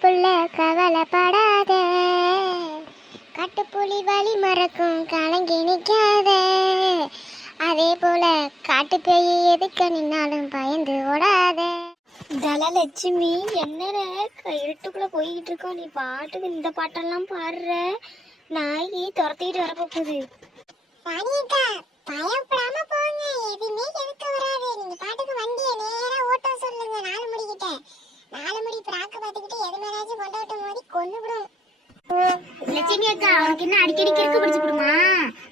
புள்ள கவலைப்படாத, காட்டுப்புலி வழி மறக்கும் கலங்கி நிற்காத. அதே போல காட்டு பேய் எதுக்க நின்னாலும் பயந்து ஓடாத. தனலட்சுமி, என்னற இருட்டுக்குள்ள போய்கிட்டு இருக்கோம், நீ பாட்டுக்கு இந்த பாட்டெல்லாம் பாடுற. நாயி துரத்திட்டு வரப்போகுது. பயப்படாம போங்க, எதுவுமே எதுக்க வராது. நீங்க பாட்டுக்கு வண்டியை நேரா ஓட்ட சொல்லுங்க. 4 முடிக்கிட்ட 4 முடி பிராக்க பார்த்துக்கிட்டு எது மேலாச்சும் கொண்டாட்டம் மோதி கொண்டு விடும். லட்சுமி அக்கா, அவனுக்கு என்ன அடிக்கடி கிறுக்கு பிடிச்சு விடுமா?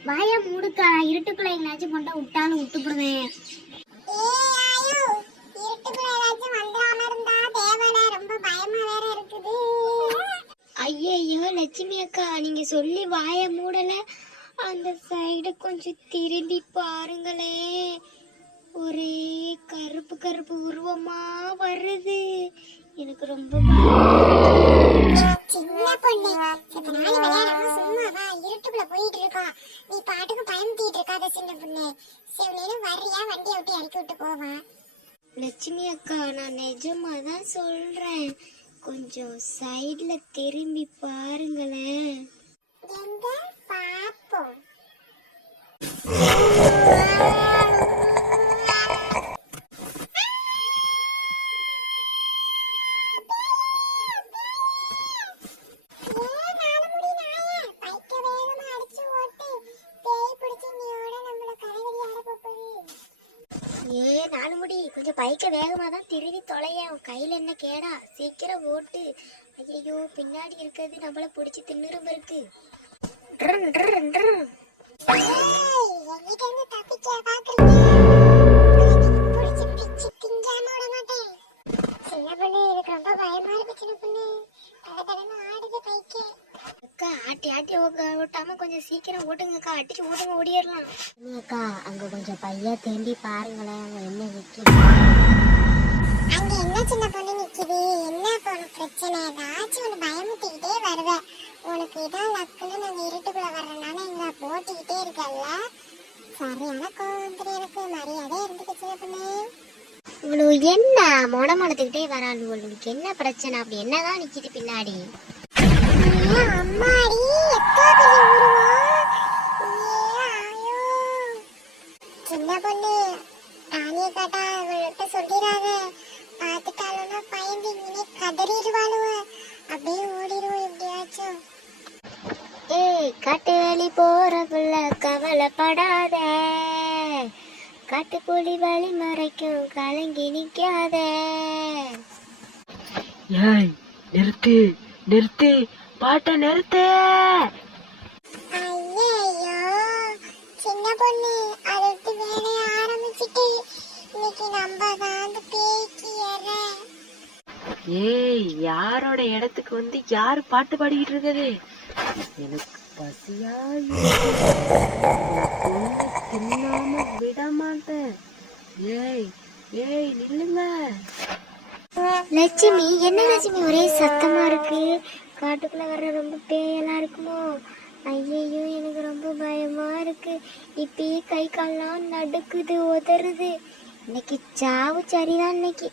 வாயா மூடுக்கா, இருட்டுக்குள்ள எங்கேயாச்சும் கொண்டா விட்டாலும் விட்டு விடுவேன். ஐயோ லட்சுமி அக்கா, நீங்க சொல்லி வாய மூடல. அந்த சைடு கொஞ்சம் திரும்பி பாருங்களே, ஒரே கருப்பு கருப்பு உருவமா வருது. எனக்கு ரொம்ப சின்ன பொண்ணு, இருட்டுக்குள்ள போயிட்டு இருக்கோம். நீ பாட்டுக்கு பயந்துட்டு இருக்காத சின்ன பொண்ணு. சிவனேன்னு வர்றியா, வண்டியை விட்டு இறக்கி விட்டு போவா. லட்சுமி அக்கா, நான் நிஜமா தான் சொல்றேன், கொஞ்சம் சைடுல திரும்பி பாருங்களேன். எங்க பாப்போம். கொஞ்சம் பைக்க வேகமா தான் திருவி தொலைய. கையில என்ன கேடா, சீக்கிரம் ஓட்டு. ஐயோ, பின்னாடி இருக்கிறது நம்மள பிடிச்சி தின்னுரும் இருக்கு. ஆட்டி ஆட்டி ஓட்டாம கொஞ்சம் சீக்கிரம் ஓட்டுங்கக்கா, அடிச்சு ஓட்டுங்க, ஓடிடலாம். அக்கா, அங்க கொஞ்சம் பையா தேண்டி பாருங்களேன், அவங்க என்ன நிக்குது. அங்க என்ன சின்ன பொண்ணு நிக்குது? என்ன பொண்ணு பிரச்சனை? ஏதாச்சும் ஒண்ணு பயமுத்திக்கிட்டே வருவ. உனக்கு இதான் லக்குன்னு நாங்க இருட்டுக்குள்ள வர்றதுனால எங்களை போட்டிக்கிட்டே இருக்கல்ல. சரியான கோவம் எனக்கு. மரியாதை இருந்துக்கு சின்ன பொண்ணு. இவ்வளவு என்ன மொடமொடத்துக்கிட்டே வராது? உங்களுக்கு என்ன பிரச்சனை? அப்படி என்னதான் நிக்குது பின்னாடி? அம்மாடி, சின்ன பொண்ணு, ராணிய காட்டா அவள்கிட்ட சொல்லிடாத. பார்த்துட்டாலும்னா பயந்து இங்கே கதறிடுவாளுவ. அப்படியே ஓடிடுவோம் எப்படியாச்சும். ஏய், காட்டு வழி போற புள்ள கவலைப்படாத, காட்டுப்புலி வழி மறைக்கும் கலங்கி நிக்காத. ஏய், நிறுத்து நிறுத்து, பாட்ட நிறுத்து. ஐயோ சின்ன பொண்ணு, அடுத்து வேலைய ஆரம்பிச்சுட்டு இன்னைக்கு நம்ம தான் பேக்கி ஏற. ஏய், யாரோட இடத்துக்கு வந்து யாரு பாட்டு பாடிக்கிட்டு இருக்குது? எனக்கு பசியா தின்னாம விட மாட்டேன். ஏய் ஏய், நில்லுங்க. லட்சுமி, என்ன லட்சுமி ஒரே சத்தமா இருக்கு? காட்டுக்குள்ள வர்ற ரொம்ப பேயெல்லாம் இருக்குமோ? ஐயோ, எனக்கு ரொம்ப பயமா இருக்கு. இப்பயே கை கால்லாம் நடுக்குது, உதறுது. இன்னைக்கு சாவு சரிதான் இன்னைக்கு.